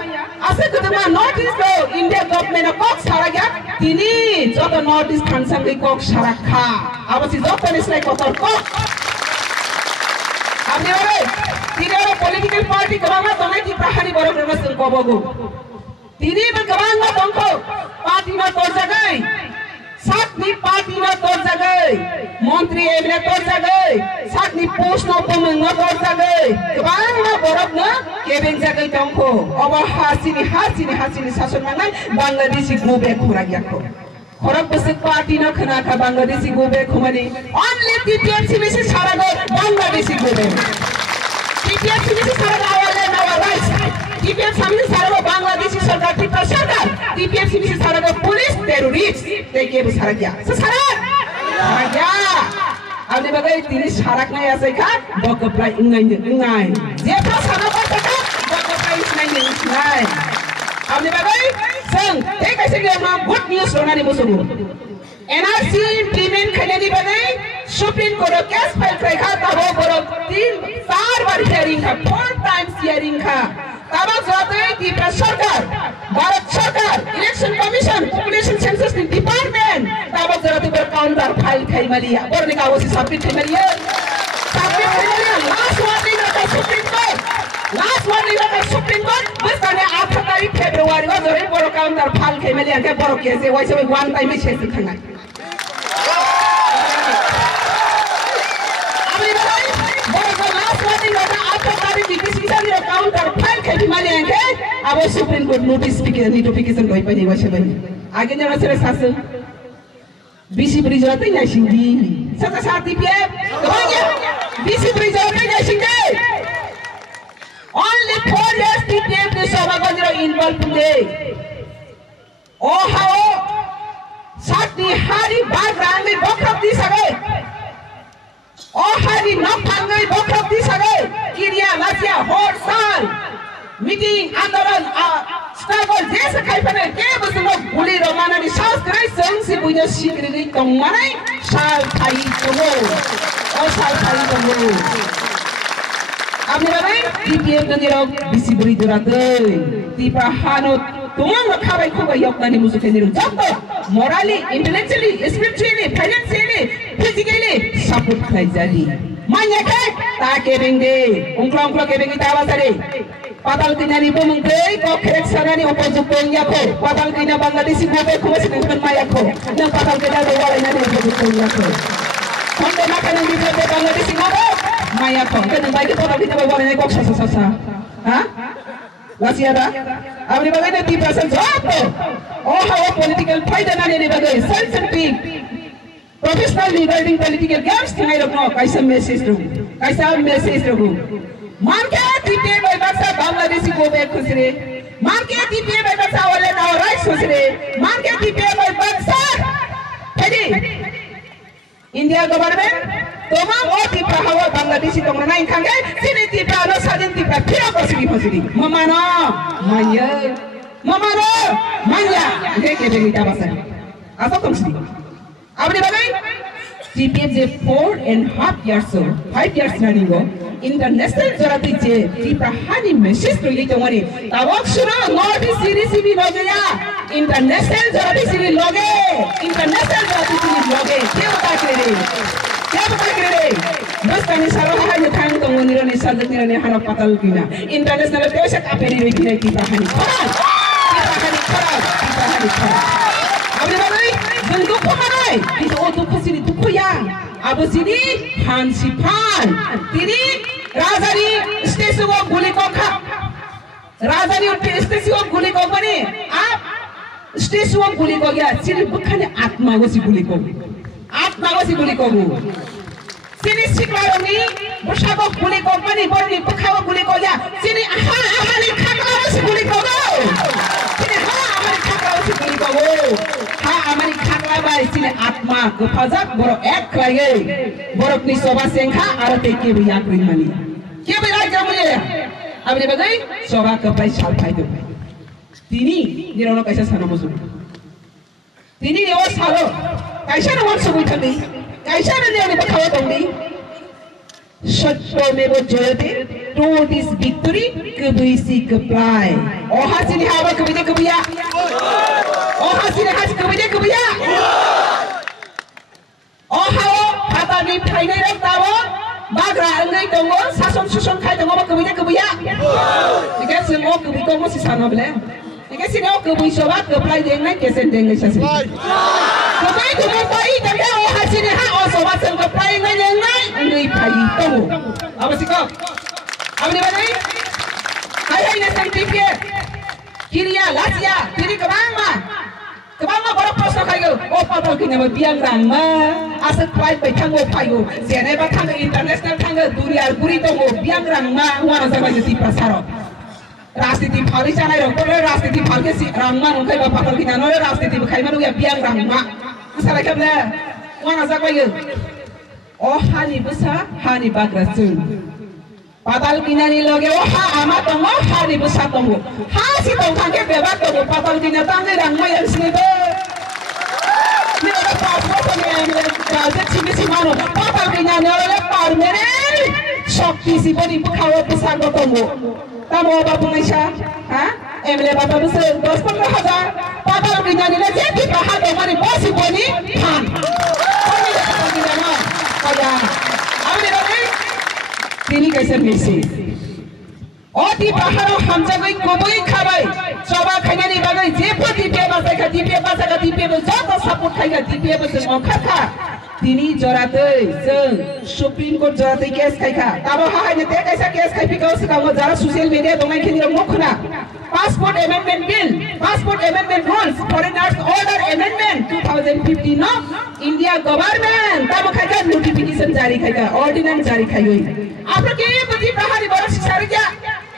आशा कदमा नॉर्थ ईस्ट और इंडिया गवर्नमेंट कॉक सारा गया तिनी जो तो नॉर्थ ईस्ट थानसांग की कॉक सारा खा अब सी जो तो इसलिए कॉक अब ये वाले तिनी वाले पॉलिटिकल पार्टी कमांगा तो नहीं कि प्रहारी बरोबर में सुन कोबोगु तिनी में कमांगा तुमको पार्टी में तोड़ जगह सातनी पार्टी में तोड़ जगह मंत्री एमएलए तोड़ जगह सातनी पोस्ट न उपमंग तोड़ जगह कमांगा बरोबर ना केबिन जगह तुमको अब हासिनी शासन में बांग्लादेशी गोबे खुरा गया को खरब बसिक पार्टी न खना का बांग्लादेशी गोबे खुमनी ओनली टीपीएमसी में से सारा गो बांग्लादेशी गोबे टीपीएमसी में से सारा गावाले नवा राइट्स टीपीएमसी में सारा गो बांग्लादेशी सरकार की सरकार टीपीएमसी में से सारा गो पुलिस टेररिस्ट देखिए सारा क्या सारा क्या अब देखो ये तीन सारा नहीं ऐसे का बकपला इंगाई ये तो सारा बात का बकपला इंगाई अब देखो संग एक ऐसे कि हम गुड न्यूज़ रोना नहीं मुझे एनआरसी इंप्लीमेंट करने की बजाय सुप्रीम कोर्ट केस फाइल करेगा तब वो करो 3-4 बार हियरिंग का 4 टाइम्स हियरिंग का तब जाते हैं कि सरकार भारत सरकार election commission population census department तब जाते पर काउंटर फाइल खाई मलिया और निकाल वो सबमिट खाई मलिया लास्ट वार्निंग का सुप्रीम कोर्ट लास्ट वार्निंग का सुप्रीम कोर्ट बस करने 8 तारीख फेब्रुआरी को जरूर बड़ो काउंटर फाइल खाई मलिया के बड़ो कैसे वैसे भी वन टाइम में छेड़ खाना अब सुप्रीम कोर्ट नोटिफिकेशन गई पनि वैसे पनि आगे जना से शासन बीसी ब्रिज रहते नहीं सिंगी सता साथी पे बीसी ब्रिज रहते नहीं सिंगी ओनली 4 years टीपीएफ ने सभा गजरा इन्वॉल्व हुए ओ हाओ साथी हारी बाग रांगे बखरब दी सके ओ हारी न फांगे बखरब दी सके किरिया लासिया हर साल मीटिंग आंदोलन स्ट्रगल जैसे खाई पने के बस लोग गुली रोमाना नि सास करे संग से बुझे सिक्री तो मने साल खाई तो और साल खाई तो अब मेरा भाई टीपीएफ ने निरो बिसी बरी दुराते टीपा हानो तुम रखा भाई खूब योगदान नि मुझे निरो जब तो morally intellectually spiritually financially physically support खाई जाली मान्य के ताके बेंगे उंगला के बेंगे तावा सरे Padahal kina ni po mengkay ko kerek sana ni upon jupong yako. Padahal kina Bangladeshi gobe ko masih dengan maya ko. Dan padahal kina dewala ina ni upon jupong yako. Konde makan yang dibuat Bangladeshi gobe maya ko. Kena baik itu orang kita bawa ni kok sasa. Hah? Masih ada? Abri bagaimana di pasal jatuh? Oh hawa political fight dan ni bagaimana? Self-centered. Professional regarding political games tinggal rokno. Kaisa message rokno. मान के TPA में बक्सा बांग्लादेशी गोबे खुसरे मान के TPA में बक्सा वाले ना राइट खुसरे मान के टीपीए में बक्सा हेडी इंडिया गवर्नमेंट तमाम वो टीपा हवा बांग्लादेशी तो मना इंखांगे सिनी टीपा नो साजन टीपा फिर कोसिरी कोसिरी ममानो माया देखे क्या बसा ऐसा कौन सी अब नहीं बताएं टीपीए जे 4.5 years so 5 years running go international जराती जे टीपा हानी मैसेज तो ये चंगनी तावक सुनो नॉर्थ ईस्ट सीरीज भी लोगे या इंटरनेशनल जराती सीरीज लोगे इंटरनेशनल जराती सीरीज लोगे क्या बता के रे बस कहीं सारा हानी थांग तो वो निरने साजक निरने हाना पताल किना इंटरनेशनल तो ऐसे कापेरी रे किना टीपा हानी खराब अब ये बात दुख मनाई itu untuk kesini duku yang abu sini Hansipan ini Razani stasiun Gulikok Razani stasiun Gulikok mana आप stasiun Gulikok ya sini bukan atma wasi Gulikok sini sekarang ni bersama Gulikok mana boleh bukan Gulikok ya sini ahli kakak wasi Gulikok sini ahli kakak wasi Gulikok amari kakak hai sini atma kepajak borok ek lagi borok ni soba sengkha arate ke biya krimani ke biya jamune abni bagai soba kepai sal pai tu tini nirono kaisa sana musuh tini ewa salo kaisa nawan sebut kami kaisa ni bakhawa tongdi Satyameva Jayate to this victory kabisi kaplai oh hasini haba kabide kabiya oh hasini has kabide kabiya oh hao kata ni phainai rak tawo bagra angai tongo sason suson khai tongo ba kabide kabiya ike singo kabi tongo si sana bele ike singo kabi soba kaplai dengai kesen dengai sasi kabai tumo pai tabe oh hasini ha oh soba sang kaplai ngai dengai angai pai tongo apa sih kau apa ni badai hai na sang tipye kiria lasia tiri kebang ma borok prosto khayo o patal kini ma biang rang ma asak pai pai thang o pai go jene ba thang international thang dunia guri to go biang rang ma wana sa ba ti pasaro राजनीति फाली चानाय रंग तो राजनीति फाल के सी रंगमा नंखाय बा पातल की नानो राजनीति बखाय मानो या बियां रंगमा सालाय खबले वाना जाबायो ओ हानि बुसा हानि बाग्रासुन पाताल किनानि लगे ओ हा आमा दङ हानि बुसा दङ हा सि दंखांगे बेबा दङ पाताल किना तांगे रंगमा यसिनेबो नेबा पापो तने गाजे छिबिसि मानो पाताल किना नले पारमेरे शक्ति सिबनि बखाव बुसा दङ Kamu apa pun Aisyah? Emile bapak besar 10-15,000. Patal kita ni lepas jadi bahan dengan bosi boni pan. Kami dah tahu kita nak. Kaya, apa ni? Ini कैसे मिसी? Oh di bahan हम जब एक कोबई खावाई, coba खाने ni bagai jepo tipe bahasa ka tipe jatuh saput kaya tipe bahasa mengkata. Tini jorate, seng Supreme Court jorate case kaya. Tahu hai ni teh kaisa case kaya pikau sekarang jara social media dongai kini orang mukna. Passport Amendment Bill, Passport Amendment Rules, Foreigners Order Amendment 2015 no India Government. Tahu kaya notification jari kaya, ordinance jari kaya. Apa kaya bagi bahari baru sisari kaya?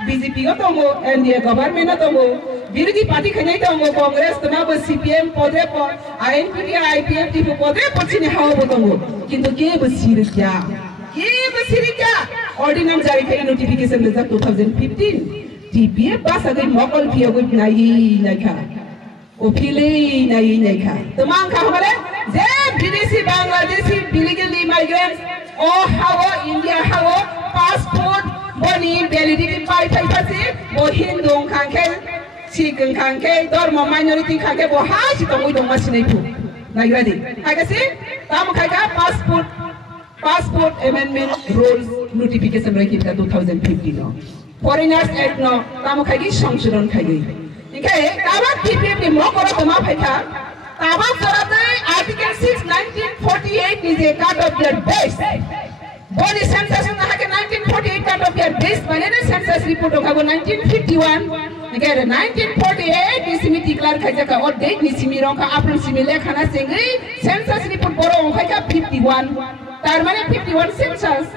BJP ko tongo, India Government na tongo. विरोधी party खने तो वो कांग्रेस तो ना वो CPM पौधे पर INPP IPF T पौधे पर चीने हाव बोतोंगो किंतु के बसीर क्या ऑर्डिनेंस जारी करी नोटिफिकेशन में जब 2015 TPF पास अगर मौकल पिया कोई नहीं खा ओफिले नहीं खा तो मांग खा हमारे जे विदेशी बांग्लादेशी illegal immigrants ओ हाव इंडिया हाव पासपोर्ट बनी वैलिडिटी पाई से वो Hindu खांखे Sigang kangke, dormo minority kangke, bohai si tongui dong masih naipu. Nah, ready? Kaya sih, tamu kaya passport amendment rules notification lagi kita 2015 no. Foreigners Act no, tamu kaya sanction kaya. Ini tabak TPF ni mau korang tu apa kaya? Tabak surat Article 6 1948 is a cut of their base. Body census na hake 1948 cut of their base. Mana ni census report okago 1951. Again, 1948 ni simi declare kaya ka or date ni simi rong ka apron simi le khana sengi census report boro ong kaya 51 tar mane 51 census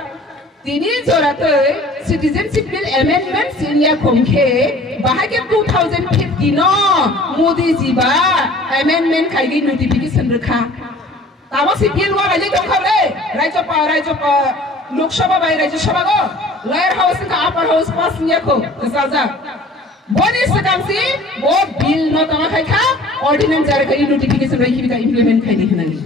tini jorate citizenship bill amendments India kongke bahage 2050 no Modi ji ba amendment kaya notification rakha tama si bill wa gaje tong khabre Rajya pa Lok Sabha bai Rajya Sabha go lower house ka upper house pass niya ko kasaja Boni sekarang sih, वो bill no तमा खाई खा, ordinance जारे कहीं notification रही कि implement खाई दिखना नहीं।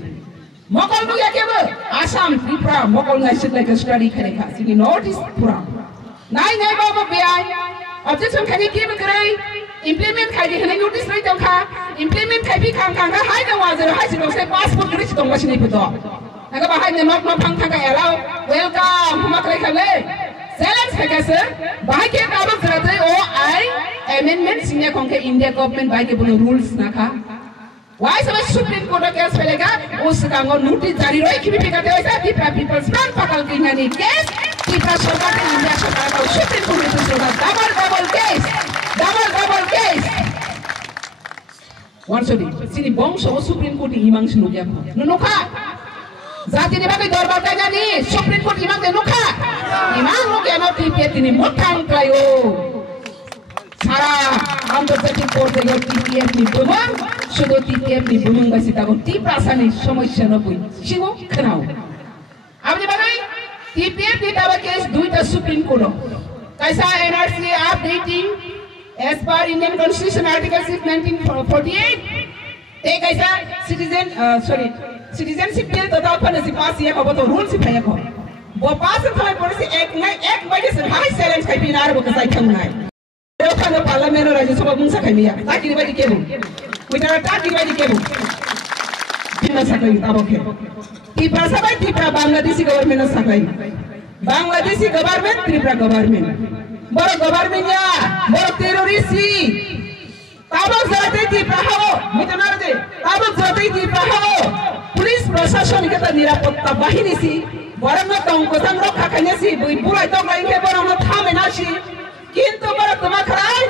मकल नु क्या क्या वो? आसाम, त्रिपुरा, मकल ना इसे like study करे खा, सिनी notice पूरा। नहीं बाबा बियाई, objection खाई क्या बकराई, implement खाई दिखना notice रही तो खा, implement खाई भी खां खा, हाई तो वाजर हाई सिनो से passport करी तो मशीन नहीं पता। अगर बाहर ने नॉट फंग खा का allow, welcome, हम अकले खाले। Silence है कैसे? बाहर के काबल करते हैं ओ आई amendment सिंह कौन India government बाहर के बोलो rules ना खा why सब Supreme Court का केस फैलेगा उस कांगो notice जारी रही कि भी पिकाते हैं ऐसा तीपरा people's front पकड़ के नहीं केस तीपरा सरकार ने India सरकार का Supreme Court में double case one sorry sini bong so Supreme Court imang sinugia ko nunuka Zati ni bagai dorbar kaya ni Supreme Court imang denuka imang lo kaya no TPF ini mutang kayo Sarah, I'm the Supreme Court of TPF ni Tumang শুধু TPF नि बुंबासि तागो T प्रासानि समस्या नबुइ सिगो खोनाव आबनि बागै TPF नि दावा case दुईटा supreme court कैसा NRC updating as per Indian Constitution Article 1948 ते कैसा citizenship bill तो अपन से पास ये खबर तो रूल से भाई को वो पास थोड़े पर से एक बजे से high challenge kai pinar bo kasai khamnai लोकन पार्लियामेंट राज्यसभा मुंसा खाइमिया ताकि बादी केबु उइटा ताकि बादी केबु दिन सकै ताबके त्रिपुरा सबै त्रिपुरा बांग्लादेशी गभर्नमेन्ट सकै बांग्लादेशी गभर्नमेन्ट त्रिपुरा गभर्नमेन्ट बरो गभर्नमेन्ट या बरो टेररिस्ट ताबक जते त्रिपुरा हो मिटनार दे ताबक जते त्रिपुरा हो पुलिस प्रशासन के निरापत्ता बाहिनी सी बरम तंको संग रखा खानेसी बुई पुराय तो गइके बरम थामे नासी किंतु बरक तमा खराय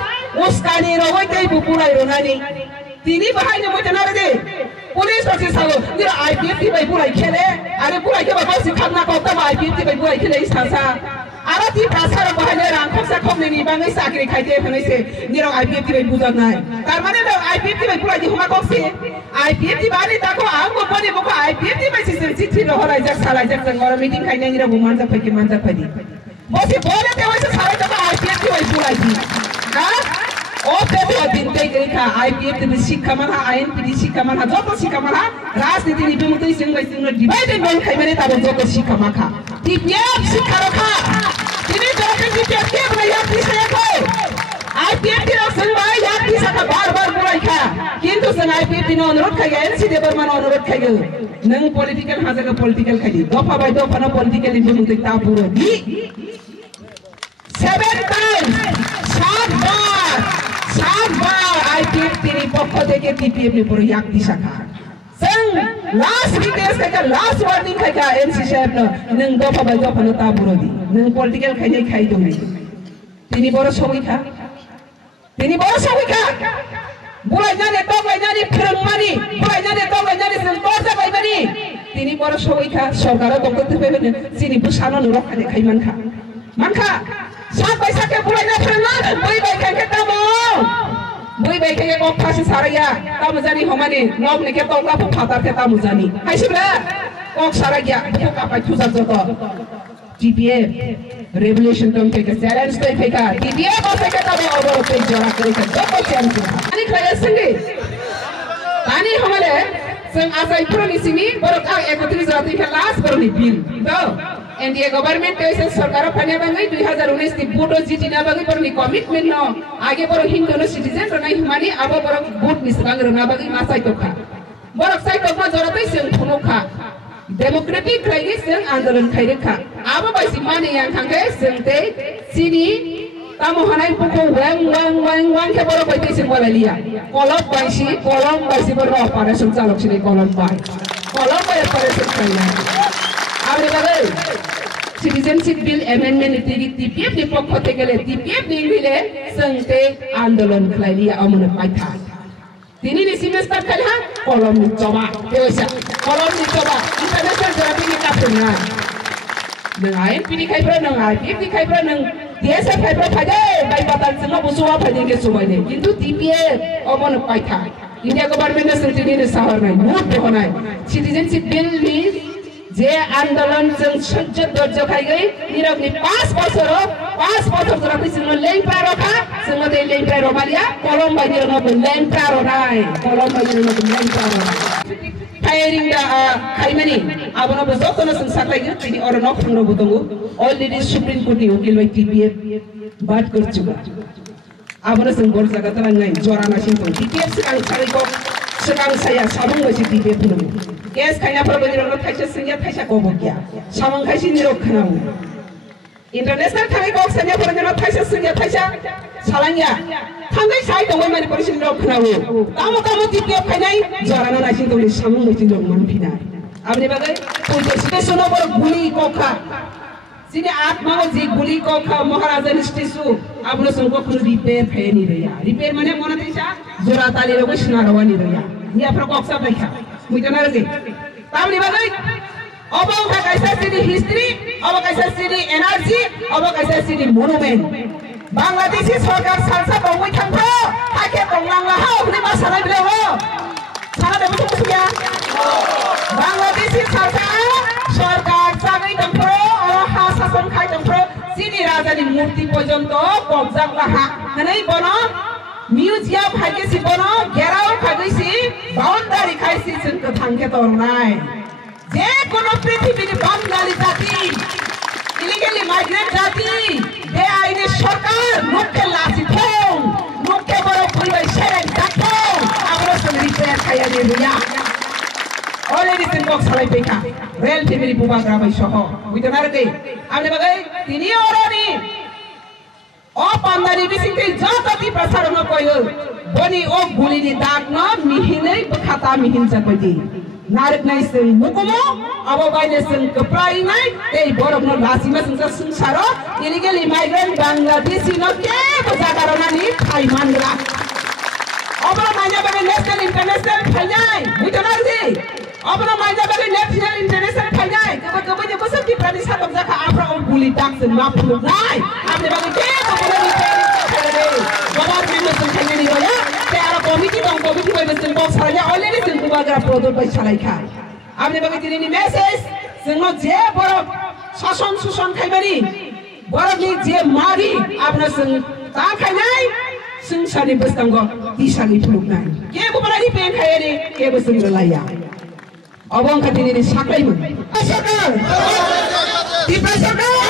उसकानी रोय कई पुराय रोनानी तिनी बहाइने मिटनार दे पुलिस अछि सालो निर आईपीएफ ती भाई पुराय खेले अरे पुराय के बाबा सिखाना को तब आईपीएफ ती भाई पुराय खेले इसासा आरो ती प्रासार बहाइने रांखसा खमनेनि बाङै साख्रि खाइते फनैसे निर आईपीएफ ती भाई बुझक नाय तार माने आईपीएफ ती भाई पुराय दि हुमा कक्से आईपीएफ ती बारी ताको आंगो पनि बको आईपीएफ ती भाई चिठी रहराय जक सालाय जक संगर मिटिङ खाइने निर भुमान जक फैके मान जक फदि बसी बोले ते वैसे सारे तक आईपीएफ ती भाई पुराय दि हां ओ पे वो दिन ते गइखा आईपीएफ ती शिक्षा माना आईएनपी ती शिक्षा माना जत शिक्षा माना राजनीति नि बिमुतै सिंगै सिंग डिवाइड एन्ड रोल खाइ माने ताबो जत शिक्षा माखा टीपीएफ शिक्षा रखा तिनी जके टीपीएफ के बने याद दिसेको आईपीएफ ती रसन भाई याद दिसका बार-बार बुराइखा किन्तु सन आईपीएफ ती अनुरोध खाइ एनसी देबरमान अनुरोध खाइ नों पॉलिटिकल हाजगा पॉलिटिकल खाइ दफा बाय दफा न पॉलिटिकल बिमुतै तापुरो दि 7 times 7 बार आईपीएफ ती पक्ष থেকে टीपीएफ नि पुरो याद दिसका संग लास्ट रिक्वेस्ट का लास्ट वार्निंग का एमसी साहब नों दफा बाय दफा न तापुरो दि नों पॉलिटिकल खाइ दं तिनी बरो सगैखा बुलाइनानै तगलाइनानै फोरोंमानि बुलाइनानै तगलाइनानै जों दरजा बायबानि तिनी बरो सगैखा सरकारा दगते फैबानो सिनि बुसानो रखा देखाइ मानखा सात पैसाके बुलाइना फोरोंना बै बायखाके तामो बै बायखाके कक्कासे साराया तामो जानि हमानि नगने के तगला फातार के तामो जानि हाइसिब्ला कक साराया फका पाइ थुजा जत टीपीएफ रेवोल्यूशन टर्म के चैलेंज तो फेका टीपीएफ और फेका तब और पे जरा करे का जब चैलेंज अनि खया संगे अनि हमले संग आसाइ पुरनि सिमी बरक 31 जाति के लास्ट बरनि बिल तो एनडीए गभर्नमेंट के सरकार फने बंगै 2019 ती बोटो जीटी ना बंगै परनि कमिटमेंट न आगे बरो हिन्दू न सिटीजन र नै हिमानी अब बरो बोट निसबांग र ना बंगै मासाइ तोखा बरक साइ तोखा जरतै जों फनोखा डेमोक्रेटिक राइगे जों आन्दोलन खाइरेखा आबो बाइसि माने यां थांगे जोंते सिनि तामो हानाय बुको वां के बरो बाइते जों बोलालिया कलम बाइसि बरो ऑपरेशन चालकसिनि कलम बाय ऑपरेशन खाइना आबे बागै सिटीजनशिप बिल अमेंडमेंट टिगि टीपीएफ नि पक्ष थेकेले टीपीएफ नि मिले जोंते आन्दोलन खाइलिया अमन पाइथा तिनी नि सेमेस्टर खाइहा कलम नि जमा देवसा कलम नि जमा इंटरनेशनल जराबि नि काफना नों आईएनपी नि खाइब्रा नों आईपीएफ नि खाइब्रा नों डीएसएफ खाइब्रा फाइदे बाय बाताल जों बुसुवा फाइदे के सुबाइने किन्तु टीपीएफ अमन पाइथा इंडिया गभर्नमेंट ने सिटीजन नि साहर नै बहुत बेहनाय सिटीजनशिप बिल नि जे आन्दोलन जों सज्ज दर्ज खाइगै निरगनि 5 बছर जराबि जों लेंपा रखा जों दे लेंपा रमालिया कलम बायदि न लेंपा रनाय कलम बायदि न लेंपा रनाय फायरिंग दा खाइमानि आबनो बजतन जों साख्लाइगो तिनि अर न खुंनो बुदंगो अलरेडी सुप्रीम कोर्ट नि उकिल बाय टीपीएफ बात करचुगा आबनो जों बर जागा तलांगाय जराना सिंथं टीपीएफ सिगां सारिको सिगां साया साबुं बायसि टीपीएफ नो केस खाइना परबनि रंग थाइसे सिंया थाइसा गबगिया सामं खाइसि निरक खानाव इंटरनेशनल थाङै गक साइया परबनि थाइसे सिंया थाइसा सालांया थाङै साइ दङ माने परिसिन रक खानाव तामो टीपीएफ खाइनाय जराना नासिन दङ सामं बायसि दङ मनफिना आबनि बागै पुलिस स्टेशनआव बर गुली कखा सिनि आत्माव जे गुली कखा महाराजा स्टेसु आबनो संको खुनु रिपेयर फेनि रया रिपेयर माने मना थाइसा जरा ताली रगो सिना रवानि रया नि आफ्रो कक्सा बाइखा मुइतनार गे तामनि बागै अब कैसा सिटी हिस्ट्री अब कैसा सिटी एनआरसी अब कैसा सिटी मोनुमेंट बांग्लादेशी सरकार सालसा दंगै थांफा थाके दंलांला हा उनि मा सानाय बिले हो মূর্তি পর্যন্ত কবজা লাহা হানাই বনো মিউজিয়াম খাইছি বনো গেরাও খাইছি বাউন্ডারি খাইছি जोंखौ थांखे तोरनाय जे कोनो पृथ्वीनि बांगाली जाति इलिगेली माइग्रेंट जाति बे आइनि सरकार मुख्य लासि थं मुख्य बरो फैबाय सेरें जाथं आब्रो जों रिपेयार खायानि रुया already tin box salai peka real family bubagra bai soho buidonar dei amne bagai tini oroni o pandari bisingte jatati prasaron koyo boni o gulini dag na mihinai khata mihin jakodi narik nai sing mukumo abo baile sing kaprai nai ei borok no lasima sing sungsaro illegal immigrant bangladeshi no ke bujagarona ni thaimanra abo manya bagai national international phajai buidonar dei अपना माइजा बगे national international फैजाय कबे जे बसब की प्रादेशिक साधक जखा आफ्रा और गुली टाक्स माफुल नाय आपने बगे के कबे नि फेरे गभर्नमेंट ने संख्या नि होया ते आरो कमिटी दं कमिटी बाय नेशनल बक्स हाले अलरेडी जों गुबाग्रा प्रदर बाय सालायखा आपने बगे दिनैनि मेसेज जोंनो जे बरफ शासन सुसन खायबारि बरफनि जे मारि आपना जों ता खायनाय संसारनि बस्तांग दिसानि फुलुकनाय के बुबारि पेन खायरि के बसुं लाया Abang katini ni sakai mun. Sarkar, tipe sarkar.